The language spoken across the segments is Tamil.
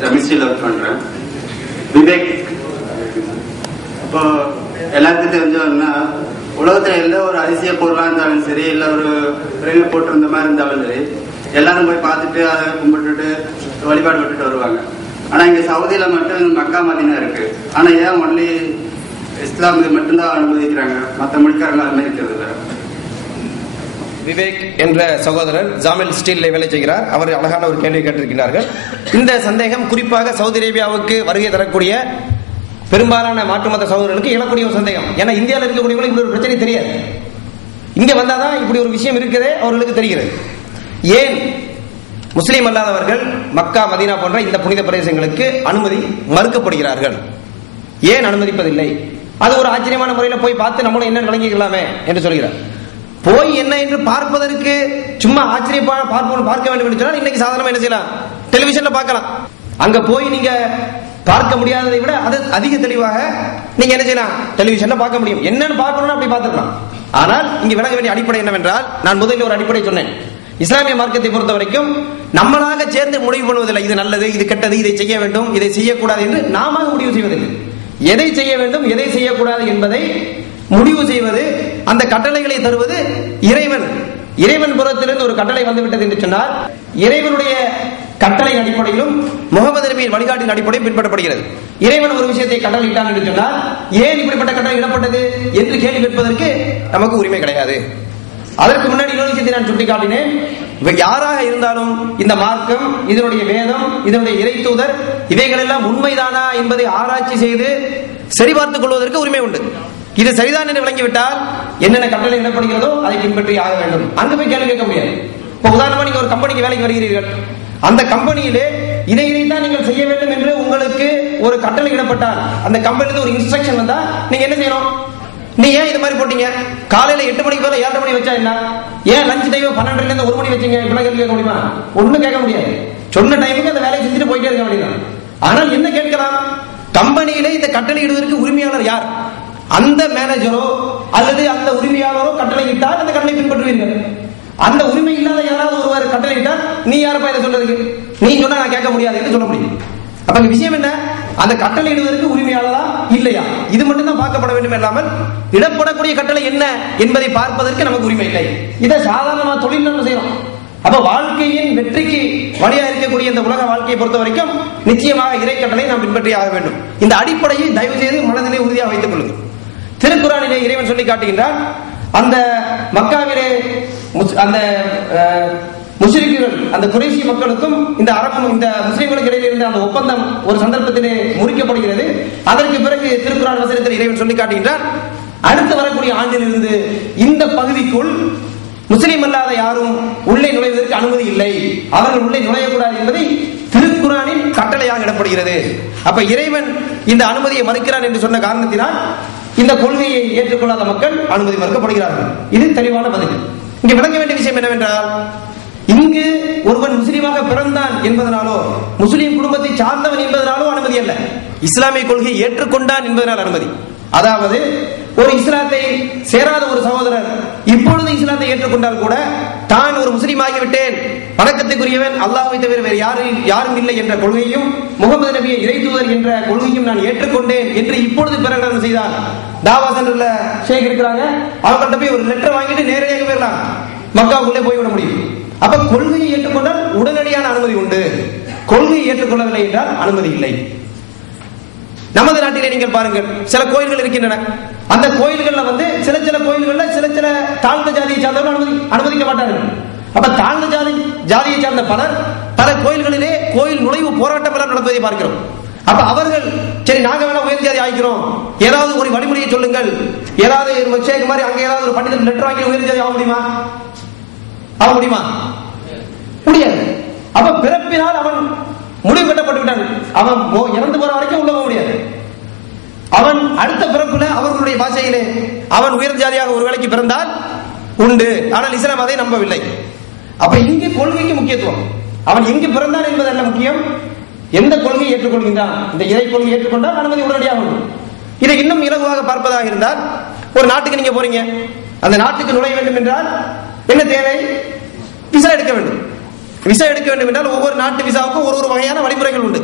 ஜெமிஸ்ட்ரி ஒர்க் பண்றேன். விவேக். இப்போ எல்லாத்துக்கும் தெரிஞ்சவங்கன்னா உலகத்துல எந்த ஒரு அதிசய பொருளா இருந்தாலும் சரி இல்ல ஒரு பிரெயில போட்டிருந்த மாதிரி இருந்தாலும் சரி எல்லாரும் போய் பார்த்துட்டு அதை கும்பிட்டுட்டு வழிபாடு விட்டுட்டு வருவாங்க. ஆனா இங்க சவுதியில மட்டும் மக்கா மதினா இருக்கு. ஆனா ஏன் ஒன்லி இஸ்லாம் இது மட்டும்தான் அனுமதிக்கிறாங்க? மற்ற மொழிக்காரங்க அனுமதிக்கிறது இல்லை. விவேக் என்ற சகோதரர் ஜாமில் ஸ்டீல்ல வேலை செய்கிறார். அவர் அழகான ஒரு கேள்வி கேட்டிருக்கிறார்கள் இந்த சந்தேகம் குறிப்பாக சவுதி அரேபியாவுக்கு வருகை தரக்கூடிய பெரும்பாலான மாற்று மத சகோதரர்களுக்கு எழக்கூடிய ஒரு சந்தேகம். ஏன்னா இந்தியாவில் இருக்கக்கூடியவங்களுக்கு இப்படி ஒரு பிரச்சனை தெரியாது. இங்க வந்தாதான் இப்படி ஒரு விஷயம் இருக்குதே அவர்களுக்கு தெரிகிறது. ஏன் முஸ்லீம் அல்லாதவர்கள் மக்கா மதீனா போன்ற இந்த புனித பிரதேசங்களுக்கு அனுமதி மறுக்கப்படுகிறார்கள்? ஏன் அனுமதிப்பதில்லை? அது ஒரு ஆச்சரியமான முறையில் போய் பார்த்து நம்மளும் என்ன விளங்கிக்கலாமே என்று சொல்கிறார். போய் என்ன என்று பார்ப்பதற்கு சும்மா ஆச்சரியப்பா பார்ப்போம் பார்க்க வேண்டும் என்று சொன்னால் இன்னைக்கு சாதாரணமா என்ன செய்யலாம்? டெலிவிஷன்ல பார்க்கலாம். அங்க போய் நீங்க பார்க்க முடியாததை விட அது அதிக தெளிவாக நீங்க என்ன செய்யலாம்? டெலிவிஷன்ல பார்க்க முடியும். என்னன்னு பார்க்கணும்னு அப்படி பார்த்துக்கலாம். ஆனால் இங்க விளங்க வேண்டிய அடிப்படை என்னவென்றால் நான் முதலில் ஒரு அடிப்படை சொன்னேன். இஸ்லாமிய மார்க்கத்தை பொறுத்த வரைக்கும் நம்மளாக சேர்ந்து முடிவு பண்ணுவதில்லை. இது நல்லது இது கெட்டது இதை செய்ய வேண்டும் இதை செய்யக்கூடாது என்று நாம முடிவு செய்வதில்லை. எதை செய்ய வேண்டும் எதை செய்யக்கூடாது என்பதை முடிவு செய்வது அந்த கட்டளைகளை தருவது இறைவன். இறைவன் புறத்திலிருந்து ஒரு கட்டளை வந்துவிட்டது என்று சொன்னால் இறைவனுடைய கட்டளை அடிப்படையிலும் முகமது நபியின் வழிகாட்டின் அடிப்படையும் பின்பற்றப்படுகிறது. இறைவன் ஒரு விஷயத்தை கட்டளையிட்டான் என்று சொன்னால் ஏன் இப்படிப்பட்ட கட்டளை இடப்பட்டது என்று கேள்வி கேட்பதற்கு நமக்கு உரிமை கிடையாது. அதற்கு முன்னாடி இன்னொரு விஷயத்தை நான் சுட்டிக்காட்டினேன். யாராக இருந்தாலும் இந்த மார்க்கம் இதனுடைய வேதம் இதனுடைய இறை தூதர் இவைகள் எல்லாம் உண்மைதானா என்பதை ஆராய்ச்சி செய்து சரிபார்த்துக் கொள்வதற்கு உரிமை உண்டு. இது சரிதான் என்று விளங்கிவிட்டால் என்னென்ன கட்டளை இடப்படுகிறதோ அதை பின்பற்றி ஆக வேண்டும். அங்கு போய் கேள்வி கேட்க முடியாது. இப்போ உதாரணமா நீங்க ஒரு கம்பெனிக்கு வேலைக்கு வருகிறீர்கள். அந்த கம்பெனியிலே இதை இதைத்தான் நீங்கள் செய்ய வேண்டும் என்று உங்களுக்கு ஒரு கட்டளை இடப்பட்டால் அந்த கம்பெனில ஒரு இன்ஸ்ட்ரக்ஷன் வந்தா நீங்க என்ன செய்யணும்? நீ ஏன் இது மாதிரி போட்டீங்க? காலையில எட்டு மணிக்கு போல ஏழரை மணி வச்சா என்ன? ஏன் லஞ்ச் டைம் பன்னெண்டுல இருந்து ஒரு மணி வச்சீங்க? இப்படி கேள்வி கேட்க முடியுமா? ஒண்ணும் கேட்க முடியாது. சொன்ன டைமுக்கு அந்த வேலையை செஞ்சுட்டு போயிட்டே இருக்க வேண்டியதான் ஆனால் என்ன கேட்கலாம்? கம்பெனியிலே இந்த கட்டளை இடுவதற்கு உரிமையாளர் யார்? அந்த மேனேஜரோ அல்லது அந்த உரிமையாளரோ கட்டளை இட்டால் அந்த கட்டளை பின்பற்றுவீர்கள். அந்த உரிமை இல்லாத யாராவது ஒருவர் கட்டளை இட்டால் நீ யாரப்பா இதை சொல்றதுக்கு? நீ சொன்னா நான் கேட்க முடியாது என்று சொல்ல முடியும் அப்ப விஷயம் என்ன? அந்த கட்டளை இடுவதற்கு உரிமையாளரா இல்லையா? இது மட்டும் தான் பார்க்கப்பட வேண்டும் இல்லாமல் இடப்படக்கூடிய கட்டளை என்ன என்பதை பார்ப்பதற்கு நமக்கு உரிமை இல்லை. இதை சாதாரணமா தொழில் நம்ம செய்யறோம் அப்ப வாழ்க்கையின் வெற்றிக்கு வழியா இருக்கக்கூடிய இந்த உலக வாழ்க்கையை பொறுத்த வரைக்கும் நிச்சயமாக இறை கட்டளை நாம் பின்பற்றி ஆக வேண்டும். இந்த அடிப்படையை தயவு செய்து மனதிலே உறுதியாக வைத்துக் கொள்ளுங்கள். திருக்குறானிலே இறைவன் சொல்லி காட்டுகின்றான் அந்த மக்காவிலே அந்த முஸ்லிம்கள் அந்த குறைசி மக்களுக்கும் இந்த அரபு இந்த முஸ்லிம்களுக்கு இடையில் இருந்த அந்த ஒப்பந்தம் ஒரு சந்தர்ப்பத்திலே முறிக்கப்படுகிறது. அதற்கு பிறகு திருக்குறான் வசனத்தில் இறைவன் சொல்லி காட்டுகின்றார் அடுத்து வரக்கூடிய ஆண்டிலிருந்து இந்த பகுதிக்குள் முஸ்லிம் அல்லாத யாரும் உள்ளே நுழைவதற்கு அனுமதி இல்லை. அவர்கள் உள்ளே நுழையக்கூடாது என்பதை திருக்குறானின் கட்டளையாக இடப்படுகிறது. அப்ப இறைவன் இந்த அனுமதியை மறுக்கிறான் என்று சொன்ன காரணத்தினால் இந்த கொள்கையை ஏற்றுக்கொள்ளாத மக்கள் அனுமதி மறுக்கப்படுகிறார்கள். இது தெளிவான பதில். இங்க விளங்க வேண்டிய விஷயம் என்னவென்றால் இங்கு ஒருவன் முஸ்லீமாக பிறந்தான் என்பதனாலோ முஸ்லீம் குடும்பத்தை சார்ந்தவன் என்பதனாலோ அனுமதி அல்ல. இஸ்லாமிய கொள்கையை ஏற்றுக்கொண்டான் என்பதனால் அனுமதி. அதாவது ஒரு இஸ்லாத்தை சேராத ஒரு சகோதரர் இப்பொழுது இஸ்லாத்தை ஏற்றுக்கொண்டால் கூட தான் ஒரு முஸ்லீம் ஆகிவிட்டேன் வணக்கத்துக்குரியவன் அல்லாஹை தவிர வேறு யாரும் யாரும் இல்லை என்ற கொள்கையும் முகமது நபியை இறை தூதர் என்ற கொள்கையும் நான் ஏற்றுக்கொண்டேன் என்று இப்பொழுது பிரகடனம் செய்தார். தாவா சென்டர்ல ஷேக் இருக்கிறாங்க. அவங்கள்ட்ட போய் ஒரு லெட்டர் வாங்கிட்டு நேரடியாக போயிடலாம். மக்காவுக்குள்ளே போய்விட முடியும். அப்ப கொள்கையை ஏற்றுக்கொண்டால் உடனடியான அனுமதி உண்டு. கொள்கையை ஏற்றுக்கொள்ளவில்லை என்றால் அனுமதி இல்லை. நமது நாட்டிலே நீங்கள் பாருங்கள் சில கோயில்கள் இருக்கின்றன. அந்த கோயில்கள்ல வந்து சில சில கோயில்கள்ல சில சில தாழ்ந்த ஜாதியை சார்ந்தவர்கள் அனுமதி அனுமதிக்க மாட்டார்கள். அப்ப தாழ்ந்த ஜாதி ஜாதியை சார்ந்த பலர் பல கோயில்களிலே கோயில் நுழைவு போராட்டம் எல்லாம் நடத்துவதை பார்க்கிறோம். அப்ப அவர்கள் சரி நாங்க வேணா உயர் ஜாதி ஆகிக்கிறோம் ஏதாவது ஒரு வழிமுறையை சொல்லுங்கள். ஏதாவது மாதிரி அங்க ஏதாவது ஒரு பண்டிதர் லெட்டர் வாங்கி உயர் ஜாதி ஆக முடியுமா? ஆக முடியுமா? முடியாது. அப்ப பிறப்பினால் அவன் முடிவு கட்டப்பட்டு விட்டான். அவன் இறந்து போற வரைக்கும் உள்ள அடுத்த பிறப்புல அவர்களுடைய பாஷையிலே அவன் உயர் ஜாதியாக ஒரு வேலைக்கு பிறந்தால் உண்டு. ஆனால் இஸ்லாம் அதை நம்பவில்லை. அப்ப இங்கே கொள்கைக்கு முக்கியத்துவம். அவன் எங்கு பிறந்தான் என்பதல்ல முக்கியம்? எந்த கொள்கையை ஏற்றுக்கொள்கின்றான்? இந்த இறை கொள்கை ஏற்றுக்கொண்டால் அனுமதி உடனடியாக உண்டு. இதை இன்னும் இலகுவாக பார்ப்பதாக இருந்தால் ஒரு நாட்டுக்கு நீங்க போறீங்க. அந்த நாட்டுக்கு நுழைய வேண்டும் என்றால் என்ன தேவை? விசா எடுக்க வேண்டும். விசா எடுக்க வேண்டும் என்றால் ஒவ்வொரு நாட்டு விசாவுக்கும் ஒரு ஒரு வகையான வழிமுறைகள் உண்டு.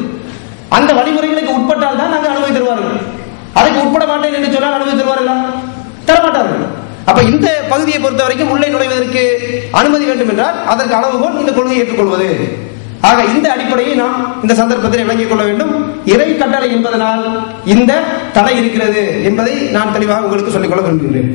அந்த வழிமுறைகளுக்கு உட்பட்டால் தான் நாங்கள் அனுமதி தருவார்கள். அதுக்கு உட்பட மாட்டேன் என்று சொன்னால் அனுமதி தருவார்களா? தரமாட்டார்கள். அப்ப இந்த பகுதியை பொறுத்த வரைக்கும் உள்ளே நுழைவதற்கு அனுமதி வேண்டும் என்றால் அதற்கு அளவுகோல் இந்த கொள்கையை ஏற்றுக்கொள்வது. ஆக இந்த அடிப்படையை நாம் இந்த சந்தர்ப்பத்தில் விளங்கிக் கொள்ள வேண்டும். இறை கட்டளை என்பதனால் இந்த தடை இருக்கிறது என்பதை நான் தெளிவாக உங்களுக்கு சொல்லிக்கொள்ள விரும்புகிறேன்.